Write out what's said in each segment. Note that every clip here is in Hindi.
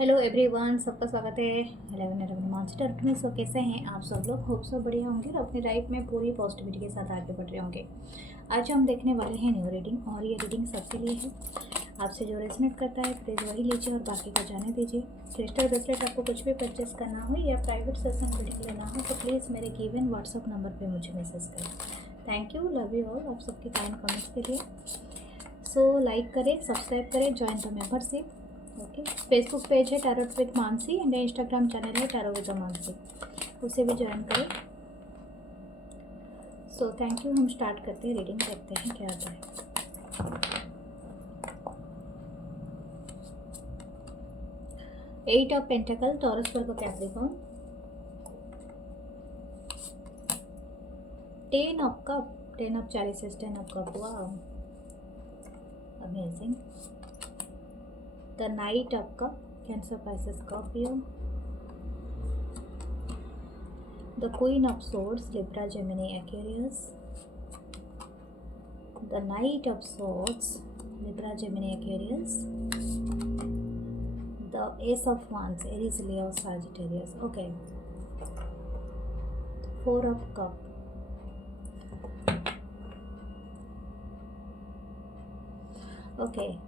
हेलो एवरीवन, सबका स्वागत है 11 मॉन्स्टर में। सो कैसे हैं आप सब लोग? होप सब बढ़िया होंगे और अपनी लाइफ में पूरी पॉजिटिविटी के साथ आगे बढ़ रहे होंगे। आज हम देखने वाले हैं न्यू रीडिंग और ये रीडिंग सबके लिए है। आपसे जो रेजोनेट करता है प्लीज़ वही लीजिए और बाकी को जाने दीजिए। क्रिस्टल ब्रेसलेट आपको कुछ भी परचेस करना हो या प्राइवेट सेशन रीडिंग लेना हो तो प्लीज़ मेरे गिवन व्हाट्सअप नंबर पर मुझे मैसेज करें। Thank you, love you all आप सबके काइंड कमेंट्स के लिए। सो लाइक करें, सब्सक्राइब करें, join the membership. Okay, Facebook page है tarot with Mansi and Instagram channel है टैरो विद मानसी, उसे भी ज्वाइन करें। सो थैंक यू, हम स्टार्ट करते हैं रीडिंग, देखते हैं क्या आता है। 8 of pentacle, Taurus Virgo Capricorn. 10 of cup, 10 of chalices, 10 of cup, wow amazing. The Knight of Cup, Cancer, Pisces, Scorpio. The Queen of Swords, Libra, Gemini, Aquarius. The Knight of Swords, Libra, Gemini, Aquarius. The Ace of Wands, Aries, Leo, Sagittarius. Okay. 4 of Cup. Okay.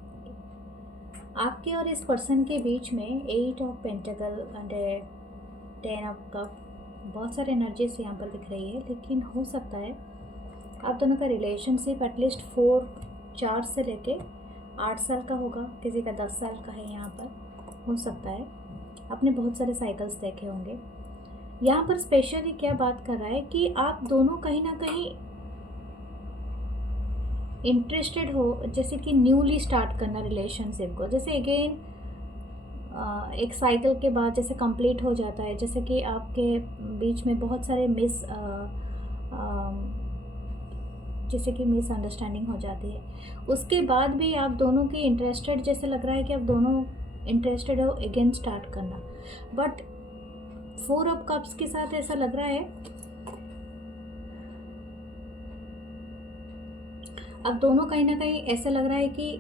आपके और इस पर्सन के बीच में 8 of pentacle and 10 of cup, बहुत सारे एनर्जीज यहाँ पर दिख रही है। लेकिन हो सकता है आप दोनों का रिलेशनशिप एटलीस्ट 4 से लेके 8 साल का होगा, किसी का 10 साल का है। यहाँ पर हो सकता है आपने बहुत सारे साइकिल्स देखे होंगे। यहाँ पर स्पेशली क्या बात कर रहा है कि आप दोनों कहीं ना कहीं इंटरेस्टेड हो, जैसे कि न्यूली स्टार्ट करना रिलेशनशिप को। जैसे अगेन एक साइकिल के बाद जैसे कंप्लीट हो जाता है, जैसे कि आपके बीच में बहुत सारे जैसे कि मिसअंडरस्टैंडिंग हो जाती है, उसके बाद भी आप दोनों की इंटरेस्टेड, जैसे लग रहा है कि आप दोनों इंटरेस्टेड हो अगेन स्टार्ट करना। बट 4 ऑफ कप्स के साथ ऐसा लग रहा है अब दोनों कहीं ना कहीं ऐसा लग रहा है कि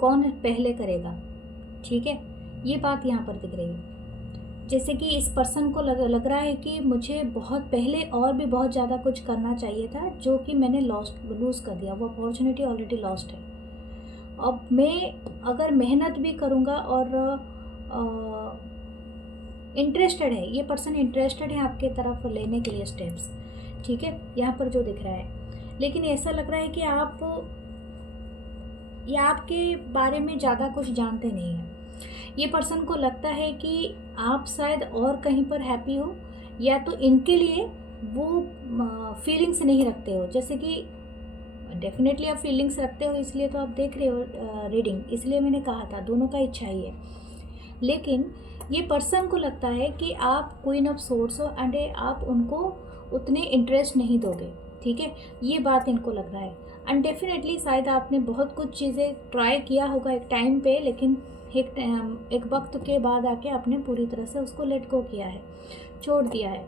कौन पहले करेगा। ठीक है, ये बात यहाँ पर दिख रही है। जैसे कि इस पर्सन को लग रहा है कि मुझे बहुत पहले और भी बहुत ज़्यादा कुछ करना चाहिए था, जो कि मैंने लूज़ कर दिया। वो अपॉर्चुनिटी ऑलरेडी लॉस्ट है। अब मैं अगर मेहनत भी करूँगा और इंटरेस्टेड है, ये पर्सन इंटरेस्टेड है आपके तरफ लेने के लिए स्टेप्स। ठीक है, यहाँ पर जो दिख रहा है, लेकिन ऐसा लग रहा है कि आप या आपके बारे में ज़्यादा कुछ जानते नहीं हैं। ये पर्सन को लगता है कि आप शायद और कहीं पर हैप्पी हो, या तो इनके लिए वो फीलिंग्स नहीं रखते हो। जैसे कि डेफिनेटली आप फीलिंग्स रखते हो, इसलिए तो आप देख रहे हो रीडिंग, इसलिए मैंने कहा था दोनों का इच्छा ही है। लेकिन ये पर्सन को लगता है कि आप क्वीन ऑफ सोर्स हो एंड आप उनको उतने इंटरेस्ट नहीं दोगे। ठीक है, ये बात इनको लग रहा है। एंड डेफिनेटली शायद आपने बहुत कुछ चीज़ें ट्राई किया होगा एक टाइम पे, लेकिन एक वक्त के बाद आके आपने पूरी तरह से उसको लेट गो किया है, छोड़ दिया है।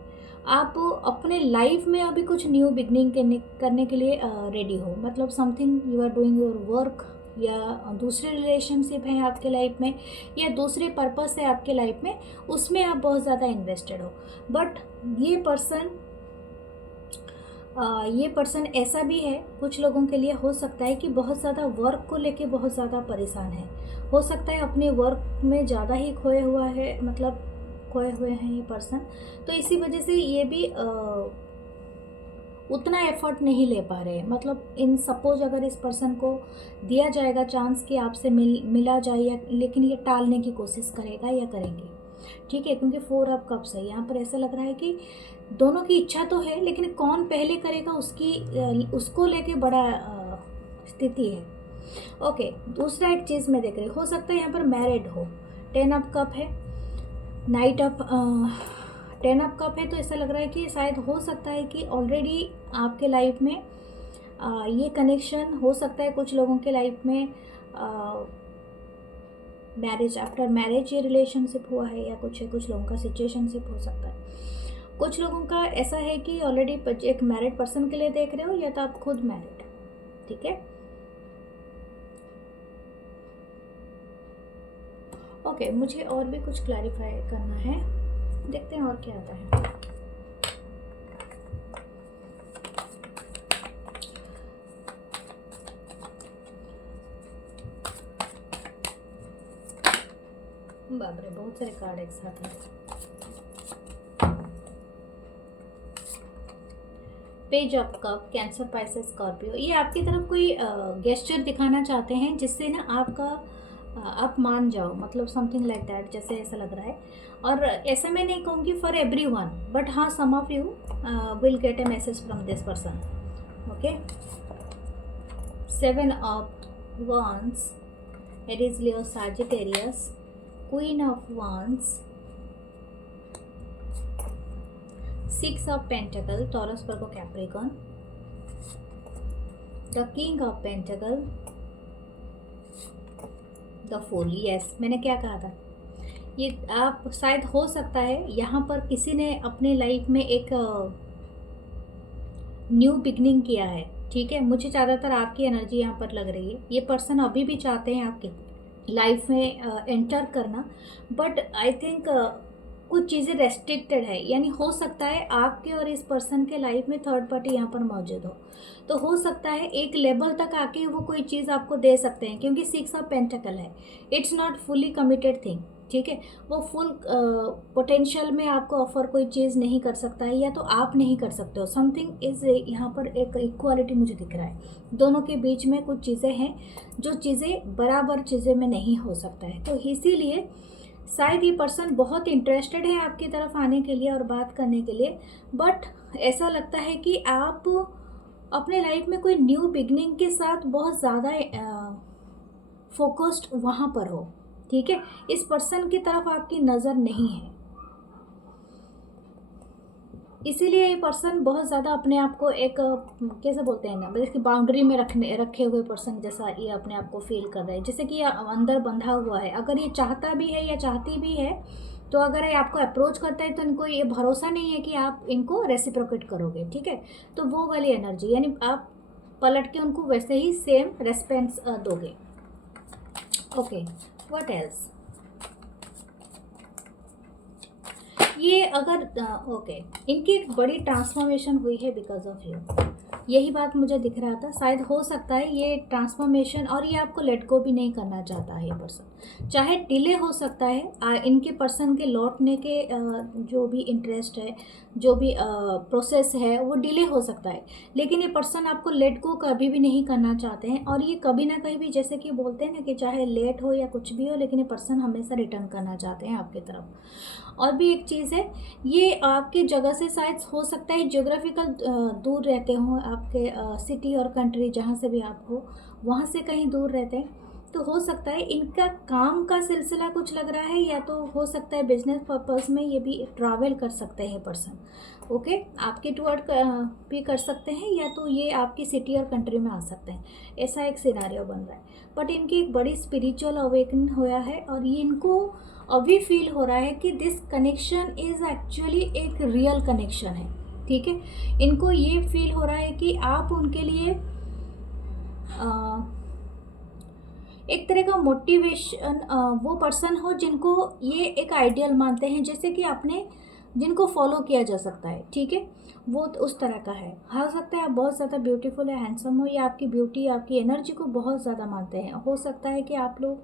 आप अपने लाइफ में अभी कुछ न्यू बिगनिंग करने के लिए रेडी हो। मतलब something you are doing your work, या दूसरे रिलेशनशिप हैं आपके लाइफ में, या दूसरे पर्पस है आपके लाइफ में, उसमें आप बहुत ज़्यादा इन्वेस्टेड हो। बट ये पर्सन ऐसा भी है, कुछ लोगों के लिए हो सकता है कि बहुत ज़्यादा वर्क को लेके बहुत ज़्यादा परेशान है। हो सकता है अपने वर्क में ज़्यादा ही खोए हुए हैं ये पर्सन। तो इसी वजह से ये भी उतना एफर्ट नहीं ले पा रहे। मतलब इन सपोज अगर इस पर्सन को दिया जाएगा चांस कि आपसे मिला जाए, या लेकिन ये टालने की कोशिश करेगा या करेंगे। ठीक है, क्योंकि 4 ऑफ कप्स है यहाँ पर। ऐसा लग रहा है कि दोनों की इच्छा तो है, लेकिन कौन पहले करेगा उसको लेके बड़ा स्थिति है। ओके, दूसरा एक चीज़ मैं देख रही हूँ, हो सकता है यहाँ पर मैरिड हो। 10 ऑफ कप है, 10 ऑफ कप है, तो ऐसा लग रहा है कि शायद हो सकता है कि ऑलरेडी आपके लाइफ में ये कनेक्शन हो सकता है। कुछ लोगों के लाइफ में मैरिज, आफ्टर मैरिज ये रिलेशनशिप हुआ है, या कुछ लोगों का सिचुएशनशिप हो सकता है। कुछ लोगों का ऐसा है कि ऑलरेडी एक मैरिड पर्सन के लिए देख रहे हो, या तो आप खुद मैरिड। ठीक है, ओके, मुझे और भी कुछ क्लैरिफाई करना है, देखते हैं और क्या आता है। बाप रे, बहुत सारे कार्ड एक साथ हैं। Page of cup, Cancer, Pisces, Scorpio. ये आपकी तरफ कोई गेस्चर दिखाना चाहते हैं जिससे ना आपका आप मान जाओ, मतलब समथिंग लाइक दैट, जैसे ऐसा लग रहा है। और ऐसा मैं नहीं कहूँगी फॉर एवरी वन, बट हाँ, some of you will get a message from this person. Okay, 7 of wands, Aries, Leo, Sagittarius, Queen of wands, 6 of pentacle, Taurus, Virgo, Capricorn, the King of pentacle, the Fool। Yes, मैंने क्या कहा था, ये आप शायद हो सकता है यहाँ पर किसी ने अपने लाइफ में एक न्यू बिगनिंग किया है, ठीक है। मुझे ज़्यादातर आपकी एनर्जी यहाँ पर लग रही है। ये पर्सन अभी भी चाहते हैं आपके लाइफ में एंटर करना, बट आई थिंक कुछ चीज़ें रेस्ट्रिक्टेड है, यानी हो सकता है आपके और इस पर्सन के लाइफ में थर्ड पार्टी यहाँ पर मौजूद हो। तो हो सकता है एक लेवल तक आके वो कोई चीज़ आपको दे सकते हैं, क्योंकि 6 ऑफ पेंटिकल है, it's not fully committed thing, ठीक है। वो फुल पोटेंशियल में आपको ऑफर कोई चीज़ नहीं कर सकता है, या तो आप नहीं कर सकते हो। समथिंग इज़, यहाँ पर एक इक्वालिटी मुझे दिख रहा है, दोनों के बीच में कुछ चीज़ें हैं जो चीज़ें बराबर चीज़ें में नहीं हो सकता है। तो इसीलिए शायद ये पर्सन बहुत इंटरेस्टेड है आपकी तरफ आने के लिए और बात करने के लिए, बट ऐसा लगता है कि आप अपने लाइफ में कोई न्यू बिगनिंग के साथ बहुत ज़्यादा फोकस्ड वहाँ पर हो, ठीक है। इस पर्सन की तरफ आपकी नज़र नहीं है, इसीलिए ये पर्सन बहुत ज़्यादा अपने आप को एक कैसे बोलते हैं ना, इसकी बाउंड्री में रखे हुए पर्सन जैसा ये अपने आप को फील कर रहा है, जैसे कि ये अंदर बंधा हुआ है। अगर ये चाहता भी है या चाहती भी है, तो अगर ये आपको अप्रोच करता है तो इनको ये भरोसा नहीं है कि आप इनको रेसिप्रोकेट करोगे, ठीक है। तो वो वाली एनर्जी, यानी आप पलट के उनको वैसे ही सेम रेस्पॉन्स दोगे। Okay, what else. ये अगर ओके, इनकी एक बड़ी ट्रांसफॉर्मेशन हुई है बिकॉज ऑफ यू, यही बात मुझे दिख रहा था। शायद हो सकता है ये ट्रांसफॉर्मेशन, और ये आपको लेट गो भी नहीं करना चाहता है ये पर्सन। चाहे डिले हो सकता है इनके पर्सन के लौटने के जो भी इंटरेस्ट है, जो भी प्रोसेस है, वो डिले हो सकता है, लेकिन ये पर्सन आपको लेट गो कभी भी नहीं करना चाहते हैं। और ये कभी ना कहीं भी, जैसे कि बोलते हैं ना कि चाहे लेट हो या कुछ भी हो, लेकिन ये पर्सन हमेशा रिटर्न करना चाहते हैं आपकी तरफ। और भी एक चीज़ है, ये आपकी जगह से शायद हो सकता है ज्योग्राफिकल दूर रहते हों, आपके सिटी और कंट्री जहाँ से भी आप हो वहाँ से कहीं दूर रहते हैं। तो हो सकता है इनका काम का सिलसिला कुछ लग रहा है, या तो हो सकता है बिजनेस पर्पस में ये भी ट्रैवल कर सकते हैं पर्सन। ओके, आपके टूवर्ड भी कर सकते हैं, या तो ये आपकी सिटी और कंट्री में आ सकते हैं, ऐसा एक सिनारियो बन रहा है। बट इनकी एक बड़ी स्पिरिचुअल अवेकन हुआ है, और ये इनको अभी फील हो रहा है कि दिस कनेक्शन इज़ एक्चुअली एक रियल कनेक्शन है, ठीक है। इनको ये फील हो रहा है कि आप उनके लिए एक तरह का मोटिवेशन, वो पर्सन हो जिनको ये एक आइडियल मानते हैं, जैसे कि आपने जिनको फॉलो किया जा सकता है, ठीक है। वो तो उस तरह का है। हो सकता है आप बहुत ज़्यादा ब्यूटीफुल या हैंडसम हो, या आपकी ब्यूटी, आपकी एनर्जी को बहुत ज़्यादा मानते हैं। हो सकता है कि आप लोग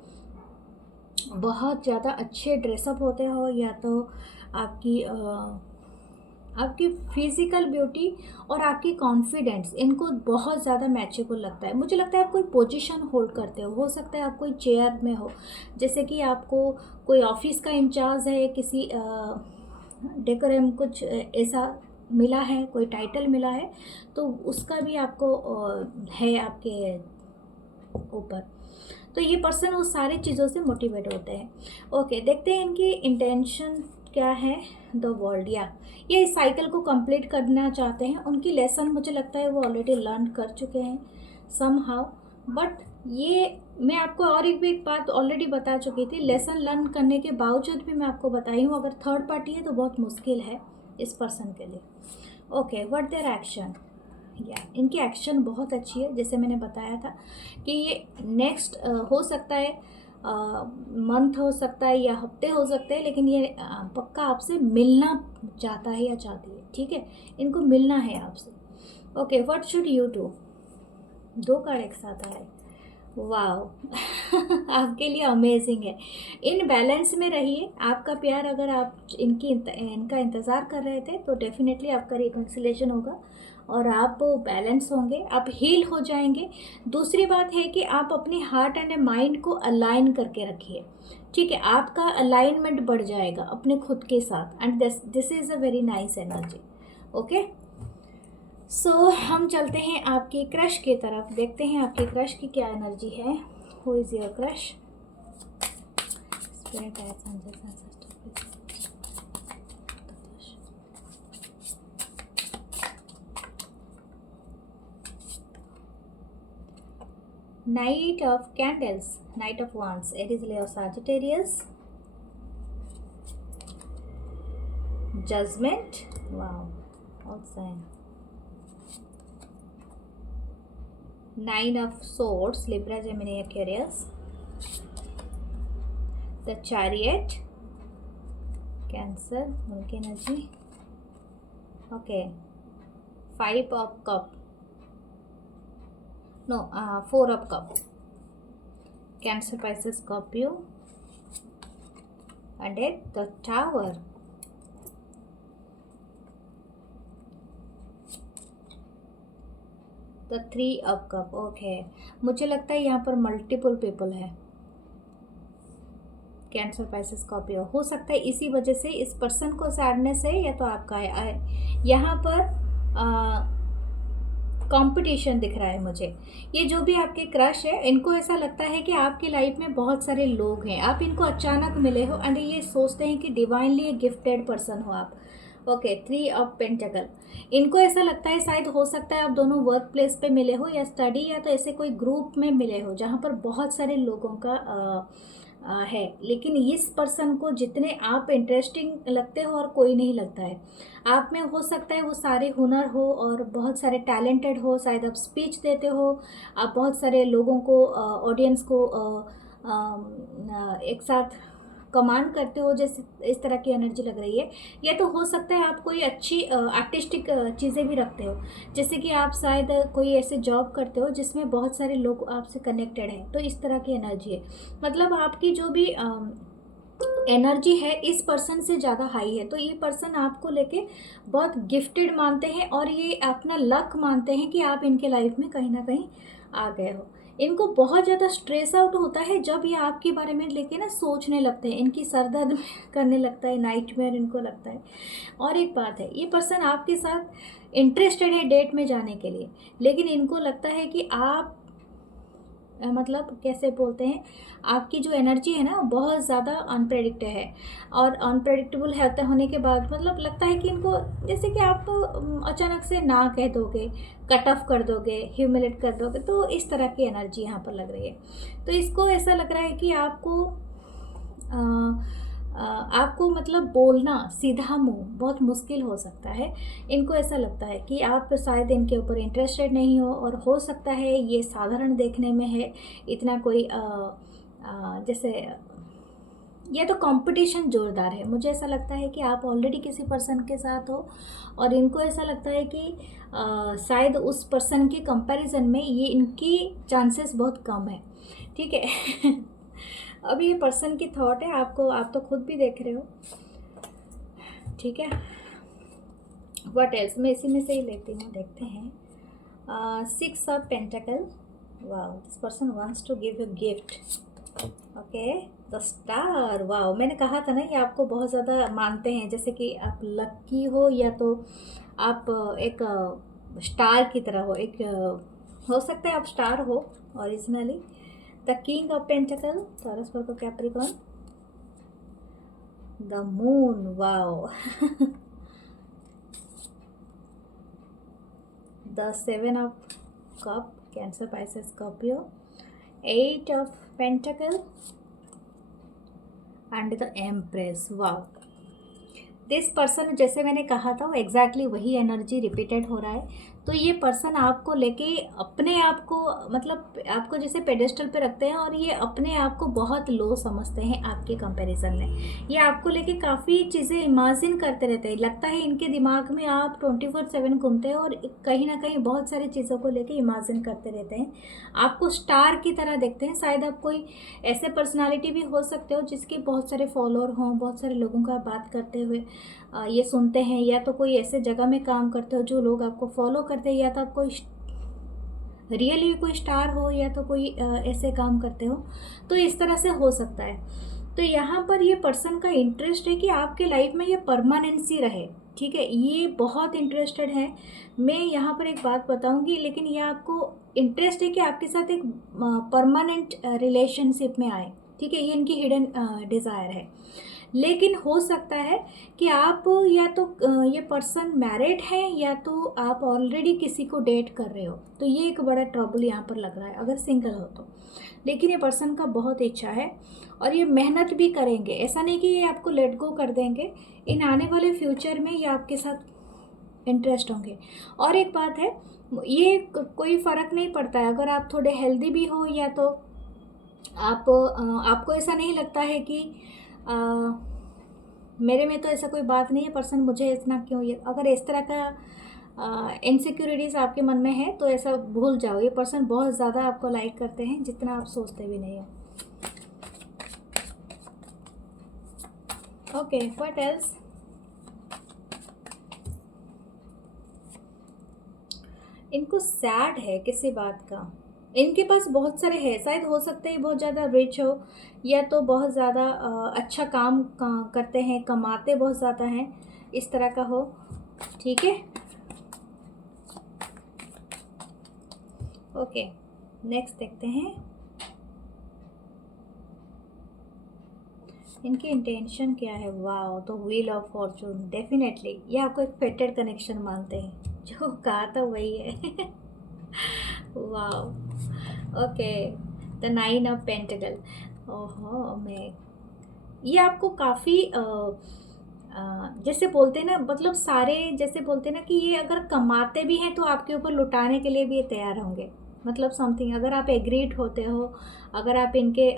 बहुत ज़्यादा अच्छे ड्रेसअप होते हो, या तो आपकी फिज़िकल ब्यूटी और आपकी कॉन्फिडेंस इनको बहुत ज़्यादा मैचेबल लगता है। मुझे लगता है आप कोई पोजीशन होल्ड करते हो सकता है आप कोई चेयर में हो, जैसे कि आपको कोई ऑफिस का इंचार्ज है, किसी डेकोरम कुछ ऐसा मिला है, कोई टाइटल मिला है, तो उसका भी आपको है आपके ऊपर। तो ये पर्सन उस सारी चीज़ों से मोटिवेट होते हैं। ओके, देखते हैं इनकी इंटेंशन क्या है। द वर्ल्ड, या ये इस साइकिल को कंप्लीट करना चाहते हैं। उनकी लेसन मुझे लगता है वो ऑलरेडी लर्न कर चुके हैं सम हाउ, बट ये मैं आपको और एक बात ऑलरेडी बता चुकी थी। लेसन लर्न करने के बावजूद भी मैं आपको बताई हूँ, अगर थर्ड पार्टी है तो बहुत मुश्किल है इस पर्सन के लिए। ओके, व्हाट देयर एक्शन, या इनकी एक्शन बहुत अच्छी है, जैसे मैंने बताया था कि ये नेक्स्ट हो सकता है मंथ हो सकता है या हफ्ते हो सकते हैं, लेकिन ये पक्का आपसे मिलना चाहता है या चाहती है, ठीक है, इनको मिलना है आपसे। Okay, what should you do? 2 card एक साथ आए, वाओ आपके लिए अमेजिंग है। इन बैलेंस में रहिए। आपका प्यार, अगर आप इनका इंतज़ार कर रहे थे तो डेफिनेटली आपका रिकन्सिलेशन होगा और आप बैलेंस होंगे, आप हील हो जाएंगे। दूसरी बात है कि आप अपनी हार्ट एंड माइंड को अलाइन करके रखिए, ठीक है, आपका अलाइनमेंट बढ़ जाएगा अपने खुद के साथ, and this is a very nice energy. Okay, so हम चलते हैं आपके क्रश की तरफ, देखते हैं आपके क्रश की क्या एनर्जी है। Who is your crush? Spirit guides angels and sisters, Knight of Candles, Knight of Wands, Aries, Leo, Sagittarius, Judgment, wow, all sign. Nine of Swords, Libra, Gemini, Aquarius, the Chariot, Cancer, उनकी energy. Okay, 5 of Cup, no, 4 of Cup, Cancer, Pisces, Scorpio, and the Tower, the 3 of Cup। Okay, मुझे लगता है यहाँ पर मल्टीपल पीपल है, कैंसर, पाइसेस, स्कॉर्पियो। हो सकता है इसी वजह से इस पर्सन को सैडनेस है, या तो आपका है। यहाँ पर कंपटीशन दिख रहा है मुझे। ये जो भी आपके क्रश है, इनको ऐसा लगता है कि आपकी लाइफ में बहुत सारे लोग हैं, आप इनको अचानक मिले हो एंड ये सोचते हैं कि डिवाइनली गिफ्टेड पर्सन हो आप। ओके, 3 ऑफ पेंटाकल, इनको ऐसा लगता है, शायद हो सकता है आप दोनों वर्क प्लेस पे मिले हो या स्टडी, या तो ऐसे कोई ग्रुप में मिले हो जहाँ पर बहुत सारे लोगों का है, लेकिन इस पर्सन को जितने आप इंटरेस्टिंग लगते हो और कोई नहीं लगता है। आप में हो सकता है वो सारे हुनर हो और बहुत सारे टैलेंटेड हो, शायद आप स्पीच देते हो, आप बहुत सारे लोगों को, ऑडियंस को एक साथ कमांड करते हो, जैसे इस तरह की एनर्जी लग रही है। या तो हो सकता है आप कोई अच्छी आर्टिस्टिक चीज़ें भी रखते हो, जैसे कि आप शायद कोई ऐसे जॉब करते हो जिसमें बहुत सारे लोग आपसे कनेक्टेड हैं, तो इस तरह की एनर्जी है। मतलब आपकी जो भी एनर्जी है इस पर्सन से ज़्यादा हाई है, तो ये पर्सन आपको लेके बहुत गिफ्टेड मानते हैं और ये अपना लक मानते हैं कि आप इनके लाइफ में कहीं ना कहीं आ गए हो। इनको बहुत ज़्यादा स्ट्रेस आउट होता है जब ये आपके बारे में लेके ना सोचने लगते हैं, इनकी सर दर्द करने लगता है, नाइटमेयर इनको लगता है। और एक बात है, ये पर्सन आपके साथ इंटरेस्टेड है डेट में जाने के लिए, लेकिन इनको लगता है कि आप मतलब कैसे बोलते हैं, आपकी जो एनर्जी है ना बहुत ज़्यादा अनप्रेडिक्ट है, और अनप्रेडिक्टेबल होने के बाद मतलब लगता है कि इनको जैसे कि आप अचानक से ना कह दोगे, कट ऑफ कर दोगे, ह्यूमिलेट कर दोगे, तो इस तरह की एनर्जी यहाँ पर लग रही है। तो इसको ऐसा लग रहा है कि आपको मतलब बोलना सीधा मुंह बहुत मुश्किल हो सकता है। इनको ऐसा लगता है कि आप शायद इनके ऊपर इंटरेस्टेड नहीं हो, और हो सकता है ये साधारण देखने में है, इतना कोई जैसे, ये तो कंपटीशन ज़ोरदार है। मुझे ऐसा लगता है कि आप ऑलरेडी किसी पर्सन के साथ हो और इनको ऐसा लगता है कि शायद उस पर्सन के कंपैरिजन में ये इनकी चांसेस बहुत कम है, ठीक है। अब ये पर्सन की थॉट है, आपको, आप तो खुद भी देख रहे हो, ठीक है। व्हाट एल्स, मैं इसी में से ही लेती हूँ, देखते हैं। 6 of pentacle, wow, this person wants to give you gift. Okay, the star, wow, मैंने कहा था ना ये आपको बहुत ज़्यादा मानते हैं, जैसे कि आप लक्की हो या तो आप एक स्टार की तरह हो, एक हो सकता है आप स्टार हो originally. The king of pentacle, Taurus, Virgo, Capricorn, the moon, wow, the 7 of cup, Cancer, Pisces, Scorpio, 8 of pentacle and the empress. Wow, this person, जैसे मैंने कहा था वो एग्जैक्टली वही एनर्जी रिपीटेड हो रहा है। तो ये पर्सन आपको लेके अपने आप को, मतलब आपको जैसे पेडेस्टल पे रखते हैं और ये अपने आप को बहुत लो समझते हैं आपके कंपैरिजन में। ये आपको लेके काफ़ी चीज़ें इमेजिन करते रहते हैं, लगता है इनके दिमाग में आप 24/7 घूमते हैं और कहीं ना कहीं बहुत सारी चीज़ों को लेके इमेजिन करते रहते हैं। आपको स्टार की तरह देखते हैं। शायद आप कोई ऐसे पर्सनालिटी भी हो सकते हो जिसके बहुत सारे फॉलोअर हों, बहुत सारे लोगों का बात करते हुए ये सुनते हैं, या तो कोई ऐसे जगह में काम करते हो जो लोग आपको फॉलो करते हैं, या तो आप कोई रियली कोई स्टार हो, या तो कोई ऐसे काम करते हो, तो इस तरह से हो सकता है। तो यहाँ पर ये पर्सन का इंटरेस्ट है कि आपके लाइफ में ये परमानेंसी रहे, ठीक है, ये बहुत इंटरेस्टेड है। मैं यहाँ पर एक बात बताऊँगी, लेकिन ये आपको इंटरेस्ट है कि आपके साथ एक परमानेंट रिलेशनशिप में आए, ठीक है, ये इनकी हिडन डिज़ायर है। लेकिन हो सकता है कि आप या तो ये पर्सन मैरिड है, या तो आप ऑलरेडी किसी को डेट कर रहे हो, तो ये एक बड़ा ट्रबल यहाँ पर लग रहा है अगर सिंगल हो तो। लेकिन ये पर्सन का बहुत इच्छा है और ये मेहनत भी करेंगे, ऐसा नहीं कि ये आपको लेट गो कर देंगे। इन आने वाले फ्यूचर में ये आपके साथ इंटरेस्ट होंगे। और एक बात है, ये कोई फ़र्क नहीं पड़ता है अगर आप थोड़े हेल्दी भी हो, या तो आप आपको ऐसा नहीं लगता है कि मेरे में तो ऐसा कोई बात नहीं है, पर्सन मुझे इतना क्यों, ये अगर इस तरह का इनसिक्योरिटीज़ आपके मन में है तो ऐसा भूल जाओ। ये पर्सन बहुत ज़्यादा आपको लाइक करते हैं, जितना आप सोचते भी नहीं हो। Okay, what else? इनको सैड है किसी बात का। इनके पास बहुत सारे हैं, शायद हो सकता है बहुत ज़्यादा रिच हो, या तो बहुत ज़्यादा अच्छा काम करते हैं, कमाते बहुत ज़्यादा हैं, इस तरह का हो, ठीक है। ओके, नेक्स्ट देखते हैं इनकी इंटेंशन क्या है। वाओ, तो व्हील ऑफ फॉर्चून, डेफिनेटली ये आपको एक फेटेड कनेक्शन मानते हैं, जो कहा था वही है। Wow, okay, the 9 of pentacle. ओहो, मैं ये आपको काफ़ी जैसे बोलते हैं ना, मतलब सारे जैसे बोलते हैं ना कि ये अगर कमाते भी हैं तो आपके ऊपर लुटाने के लिए भी ये तैयार होंगे। मतलब समथिंग, अगर आप एग्रीड होते हो, अगर आप इनके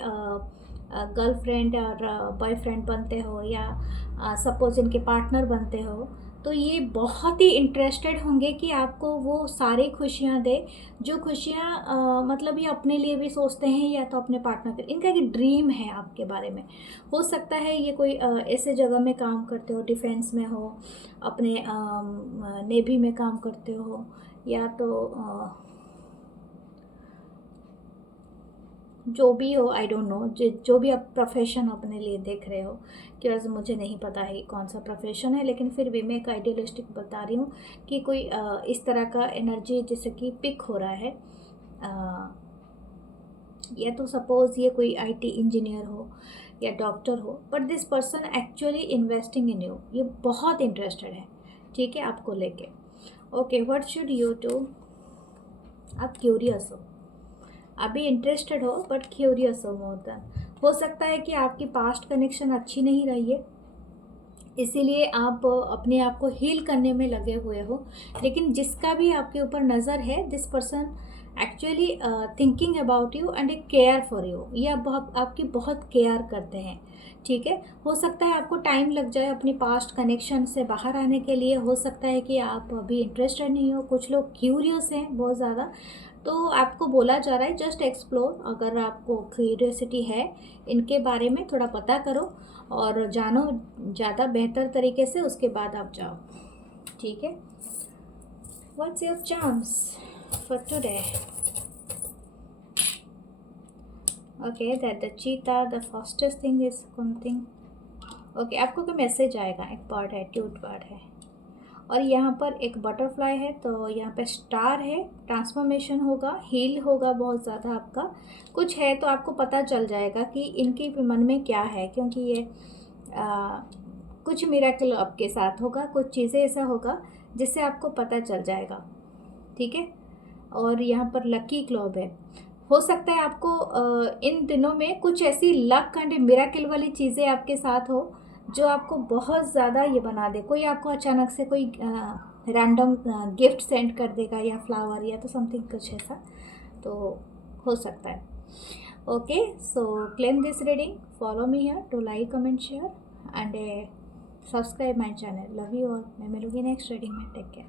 गर्लफ्रेंड और बॉयफ्रेंड बनते हो, या सपोज इनके पार्टनर बनते हो, तो ये बहुत ही इंटरेस्टेड होंगे कि आपको वो सारी खुशियाँ दे, जो खुशियाँ मतलब ये अपने लिए भी सोचते हैं, या तो अपने पार्टनर के। इनका एक ड्रीम है आपके बारे में। हो सकता है ये कोई ऐसे जगह में काम करते हो, डिफेंस में हो, अपने नेवी में काम करते हो, या तो जो भी हो, आई डोंट नो, जो भी आप प्रोफेशन अपने लिए देख रहे हो, क्योंकि मुझे नहीं पता है कौन सा प्रोफेशन है, लेकिन फिर भी मैं एक आइडियलिस्टिक बता रही हूँ कि कोई इस तरह का एनर्जी जैसे कि पिक हो रहा है। या तो सपोज़ ये कोई आईटी इंजीनियर हो या डॉक्टर हो, but this person actually investing in you, ये बहुत इंटरेस्टेड है, ठीक है, आपको लेके। Okay, what should you do? आप क्यूरियस हो, अभी इंटरेस्टेड हो बट क्यूरियस हो मोर देन। हो सकता है कि आपकी पास्ट कनेक्शन अच्छी नहीं रही है, इसीलिए आप अपने आप को हील करने में लगे हुए हो। लेकिन जिसका भी आपके ऊपर नज़र है, this person actually thinking about you and A care for you, ये आपकी बहुत केयर करते हैं, ठीक है। हो सकता है आपको टाइम लग जाए अपनी पास्ट कनेक्शन से बाहर आने के लिए, हो सकता है कि आप अभी इंटरेस्टेड नहीं हो, कुछ लोग क्यूरियस हैं बहुत ज़्यादा, तो आपको बोला जा रहा है जस्ट एक्सप्लोर। अगर आपको क्यूरियोसिटी है इनके बारे में, थोड़ा पता करो और जानो ज़्यादा बेहतर तरीके से, उसके बाद आप जाओ, ठीक है। What's your chance for today? Okay, that the चीता, the fastest thing is something. Okay, आपको कोई मैसेज आएगा, एक बर्ड है, क्यूट बर्ड है, और यहाँ पर एक बटरफ्लाई है, तो यहाँ पे स्टार है, ट्रांसफॉर्मेशन होगा, हील होगा बहुत ज़्यादा आपका, कुछ है तो आपको पता चल जाएगा कि इनके मन में क्या है, क्योंकि ये कुछ मिरेकल आपके साथ होगा, कुछ चीज़ें ऐसा होगा जिससे आपको पता चल जाएगा, ठीक है। और यहाँ पर लकी क्लोब है, हो सकता है आपको इन दिनों में कुछ ऐसी लक एंड मिरेकल वाली चीज़ें आपके साथ हो जो आपको बहुत ज़्यादा ये बना दे। कोई आपको अचानक से कोई रैंडम गिफ्ट सेंड कर देगा या फ्लावर या तो समथिंग कुछ ऐसा तो हो सकता है। Okay, so claim this reading, follow me here to like comment share and subscribe my channel. Love you all. मैं मिलूंगी नेक्स्ट रीडिंग में। Take care.